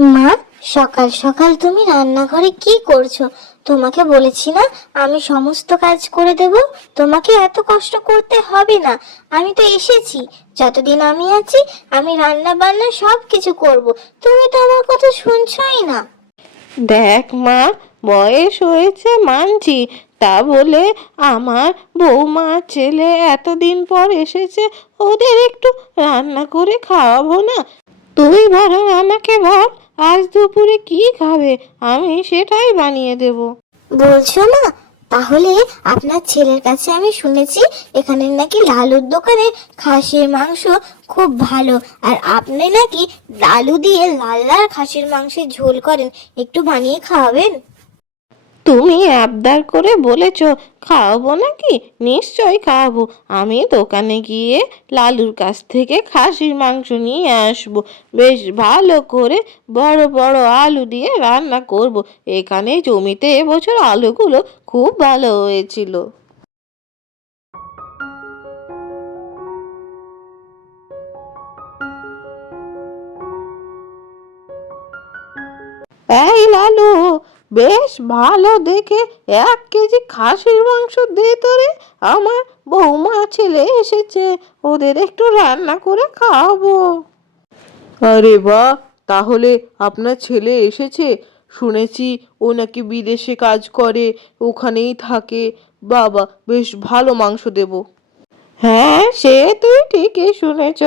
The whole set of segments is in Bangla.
মা, সকাল সকাল তুমি রান্নাঘরে কি করছো? তোমাকে বলেছি না আমি সমস্ত কাজ করে দেব, তোমাকে এত কষ্ট করতে হবে না। আমি তো এসেছি, যতদিন আমি আছি আমি রান্না বান্না সব কিছু করব। তুমি তো আমার কথা শুনছোই না। দেখ মা, বয়স হয়েছে মানছি, তা বলে আমার বৌমা ছেলে এতদিন পর এসেছে, ওদের একটু রান্না করে খাওয়াবো না? তুই বরং আমাকে বল আজ দুপুরে কি খাবে, আমি সেটাই বানিয়ে দেব। বলছো না? তাহলে আপনার ছেলের কাছে আমি শুনেছি এখানে নাকি লালুর দোকানে খাসির মাংস খুব ভালো, আর আপনি নাকি লালু দিয়ে লাল লাল খাসির মাংসের ঝোল করেন, একটু বানিয়ে খাওয়াবেন? তুমি আবদার করে বলেছ, খাওয়াবো নাকি? নিশ্চয়ই খাওয়াবো। আমি দোকানে গিয়ে লালুর কাছ থেকে খাসির মাংস নিয়ে আসবো, বেশ ভালো করে বড় বড় আলু দিয়ে রান্না করব। এখানে জমিতে এবছর আলুগুলো খুব ভালো হয়েছিল। এই লালু, বেশ ভালো দেখে 1 কেজি খাসির মাংস দে তোরে। আমার বৌমা ছেলে এসেছে, ওদের একটু রান্না করে খাওয়াবো। আরে বাহ, তাহলে আপনার ছেলে এসেছে? শুনেছি ও নাকি বিদেশে কাজ করে, ওখানেই থাকে। বাবা, বেশ ভালো মাংস দেব। হ্যাঁ, সে তুই ঠিকই শুনেছ।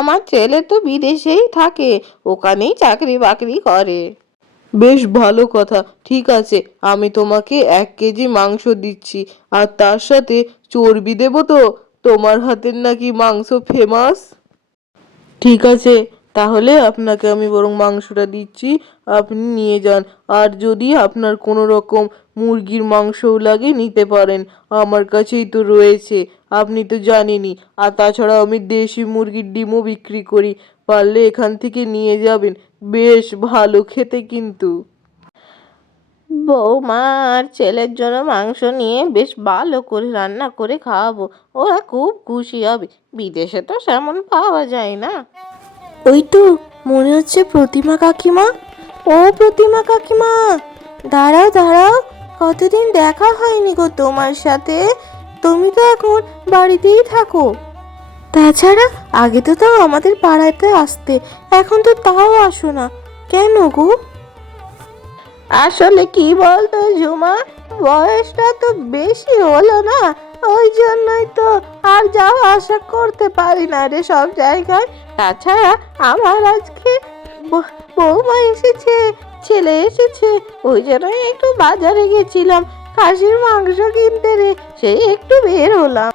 আমার ছেলে তো বিদেশেই থাকে, ওখানেই চাকরি বাকরি করে। বেশ ভালো কথা। ঠিক আছে, আমি তোমাকে 1 কেজি মাংস দিচ্ছি, আর তার সাথে চর্বি দেবো তো। তোমার হাতের নাকি মাংস ফেমাস। ঠিক আছে, তাহলে আপনাকে আমি বরং মাংসটা দিচ্ছি, আপনি নিয়ে যান। আর যদি আপনার কোনো রকম মুরগির মাংসও লাগে নিতে পারেন, আমার কাছেই তো রয়েছে, আপনি তো জানেনই। আর তাছাড়া আমি দেশি মুরগির ডিমও বিক্রি করি, পারলে এখান থেকে নিয়ে যাবেন, বেশ ভালো খেতে কিন্তু। বৌমা আর ছেলের জন্য মাংস নিয়ে বেশ ভালো করে রান্না করে খাওয়াবো, ওরা খুব খুশি হবে। বিদেশে তো সেমন পাওয়া যায় না। ওই তো মনে হচ্ছে প্রতিমা কাকিমা। ও প্রতিমা কাকিমা, দাঁড়াও দাঁড়াও, কতদিন দেখা হয়নি গো তোমার সাথে। তুমি তো এখন বাড়িতেই থাকো। তাছাড়া আগে তো তাও আমাদের পাড়াতে আসতে, এখন তো তাও আসো না, কেন গো? আসলে কি বলতো ঝুমা, বয়সটা তো বেশি হলো না, ওই জন্যই তো আর যাওয়া আসা করতে পারি না রে সব জায়গায়। তাছাড়া আমার আজকে বৌমা এসেছে, ছেলে এসেছে, ওই জন্যই একটু বাজারে গেছিলাম খাসির মাংস কিনতে রে, সেই একটু বের হলাম।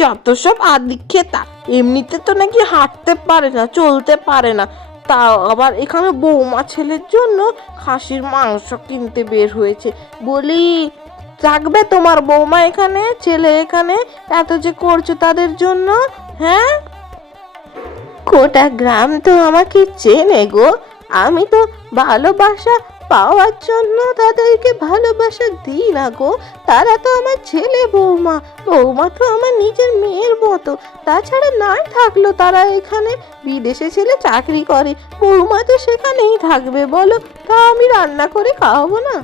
যত সব আদিক্ষেতা, এমনিতে তো নাকি হাঁটতে পারে না, চলতে পারে না, তাও আবার এখানে বৌমা ছেলের জন্য খাসির মাংস কিনতে বের হয়েছে। বলি, থাকবে তোমার বৌমা এখানে, ছেলে এখানে, এত যে করছো তাদের জন্য? হ্যাঁ, গোটা গ্রাম তো আমাকে চেনে গো। আমি তো ভালোবাসা পাওয়ার জন্য তাদেরকে ভালোবাসা দিই না গো। তারা তো আমার ছেলে, বৌমা, বৌমা তো আমার নিজের মেয়ের মতো। তাছাড়া নাই থাকলো তারা এখানে, বিদেশে ছেলে চাকরি করে, বৌমা তো সেখানেই থাকবে বলো, তা আমি রান্না করে খাওয়াবো না?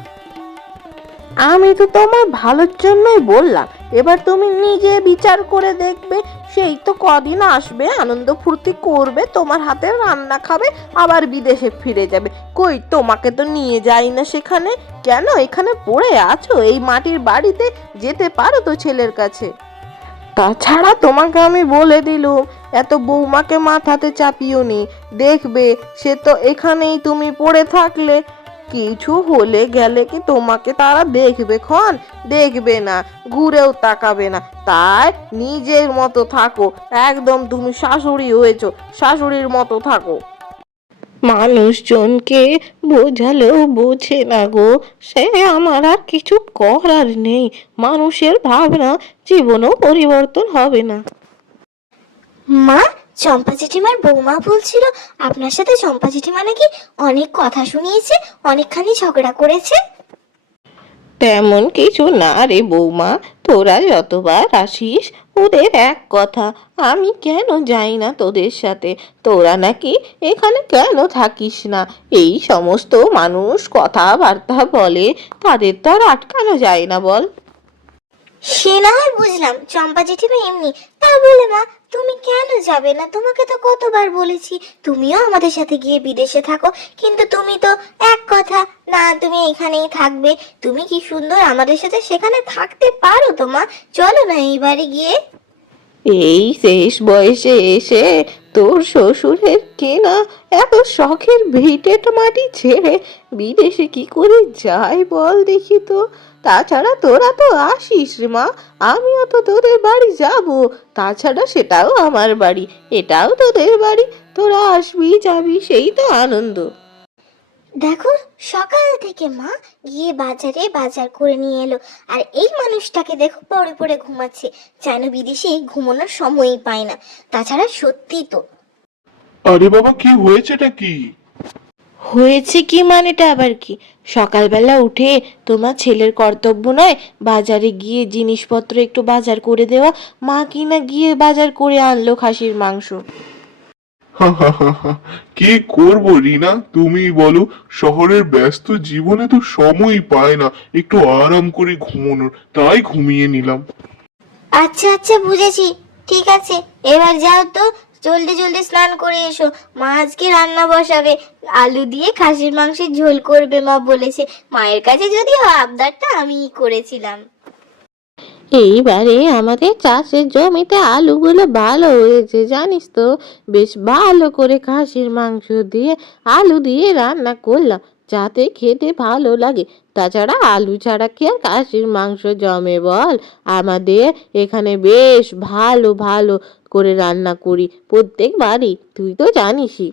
আমি তো তোমার ভালোর জন্যই বললাম, এবার তুমি নিজে বিচার করে দেখবে। সেই তো কদিন আসবে, আনন্দ ফুর্তি করবে, তোমার হাতে রান্না খাবে, আবার বিদেশে ফিরে যাবে। কই, তোমাকে তো নিয়ে যাই না সেখানে। কেন এখানে পড়ে আছো এই মাটির বাড়িতে? যেতে পারো তো ছেলের কাছে। তাছাড়া তোমাকে আমি বলে দিলুম, এত বৌমাকে মাথাতে চাপিও নি। দেখবে সে তো এখানেই, তুমি পড়ে থাকলে কিছু হলে গেলে কি তোমাকে তারা দেখবে? ক্ষণ দেখবে না, ঘুরেও তাকাবে না। তাই নিজের মতো থাকো, একদম তুমি শাশুড়ি হয়েছো, শাশুড়ির মতো থাকো। মানুষজনকে বোঝালেও বোঝে না গো, সে আমার আর কিছু করার নেই। মানুষের ভাবনা জীবনেও পরিবর্তন হবে না। মা, চম্পা জেঠিমার বৌমা বলছিল আপনার সাথে চম্পা জেঠিমা নাকি অনেক কথা শুনিয়েছে, অনেকখানি ঝগড়া করেছে। তেমন কিছু না রে বৌমা, তোরা যতবার আসিস ওদের এক কথা, আমি কেন যাই না তোদের সাথে, তোরা নাকি এখানে কেন থাকিস না, এই সমস্ত মানুষ কথাবার্তা বলে, তাদের তো আর আটকানো যায় না বল। সে না হয় বুঝলাম, চম্পা জেঠিমা এমনি। তা বলে মা, তুমি কেন যাবে না? তোমাকে তো কতবার বলেছি তুমিও আমাদের সাথে গিয়ে বিদেশে থাকো, কিন্তু তুমি তো এক কথা না, তুমি এখানেই থাকবে। তুমি কি সুন্দর আমাদের সাথে সেখানে থাকতে পারো তো মা, চলো না এইবারে গিয়ে। এই শেষ বয়সে এসে তোর শ্বশুরের কেনা এত শখের ভিটেট মাটি ছেড়ে বিদেশে কি করে যায় বল দেখি তো। তাছাড়া তোরা তো আসিস রে মা, আমিও তো তোদের বাড়ি যাব, তাছাড়া সেটাও আমার বাড়ি, এটাও তোদের বাড়ি, তোরা আসবি যাবি, সেই তো আনন্দ। দেখো, সকাল থেকে মা গিয়ে বাজারে বাজার করে নিয়ে এলো, আর এই মানুষটাকে দেখো পড়ে পড়ে ঘুমাচ্ছে, যেন বিদেশে ঘুমানোর সময়ই পায় না। তাছাড়া সত্যি তো। আরে বাবা, কি হয়েছেটা কি? হয়েছে কি মানেটা আবার কি? সকালবেলা উঠে তোমার ছেলের কর্তব্য নয় বাজারে গিয়ে জিনিসপত্র একটু বাজার করে দেওয়া? মা কিনা গিয়ে বাজার করে আনলো খাসির মাংস। কি করব রিনা, তুমি বলো, শহরের ব্যস্ত জীবনে তো সময়ই পায় না একটু আরাম করে ঘুমানোর, তাই ঘুমিয়ে নিলাম। আচ্ছা আচ্ছা, বুঝেছি, ঠিক আছে, এবার যাও তো, জলদি জলদি স্নান করে এসো। মা আজকে রান্না বসাবে, আলু দিয়ে খাসির মাংসের ঝোল করবে মা বলেছে। মায়ের কাছে যদিও আবদারটা আমিই করেছিলাম। এইবারে আমাদের চাষের জমিতে আলুগুলো ভালো হয়েছে জানিস তো, বেশ ভালো করে খাসির মাংস দিয়ে আলু দিয়ে রান্না করলাম, যাতে খেতে ভালো লাগে। তাছাড়া আলু ছাড়া কি আর খাসির মাংস জমে বল? আমাদের এখানে বেশ ভালো ভালো করে রান্না করি প্রত্যেকবারই, তুই তো জানিসই।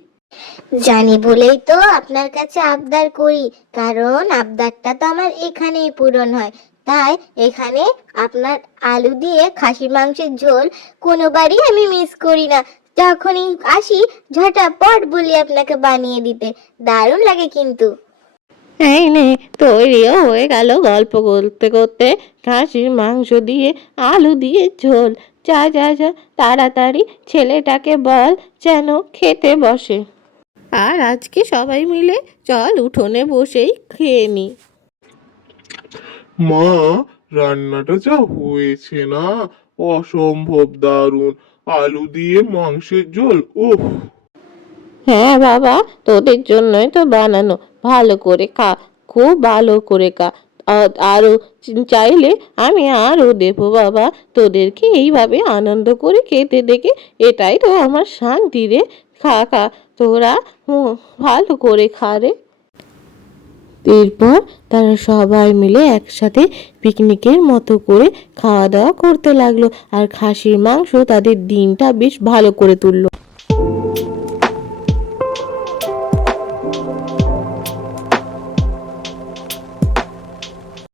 জানি বলেই তো আপনার কাছে আবদার করি, কারণ আবদারটা তো আমার এখানেই পূরণ হয়। তাই এখানে আপনার আলু দিয়ে খাসির মাংসের ঝোল কোনোবারই আমি মিস করি না। যখনই আসি ঝটাপট বলি আপনাকে বানিয়ে দিতে, দারুণ লাগে কিন্তু। এই নে, তৈরিও হয়ে গেল গল্প করতে করতে খাসির মাংস দিয়ে আলু দিয়ে ঝোল। যা যা যা, তাড়াতাড়ি ছেলেটাকে বল যেন খেতে বসে। আর আজকে সবাই মিলে চল উঠোনে বসেই খেয়ে নি। মা, রান্নাটা যা হয়েছে না, অসম্ভব দারুণ, আলু দিয়ে মাংসের ঝোল, উফ। হ্যাঁ বাবা, তোদের জন্যই তো বানানো, ভালো করে খা, খুব ভালো করে খা। আরো চাইলে আমি আরো দেবো বাবা, তোদেরকে এইভাবে আনন্দ করে খেতে দেখে এটাই তো আমার শান্তি রে। খা খা, তোরা ভালো করে খা রে। এরপর তারা সবাই মিলে একসাথে পিকনিকের মতো করে খাওয়া দাওয়া করতে লাগলো, আর খাসির মাংস তাদের দিনটা বেশ ভালো করে তুললো।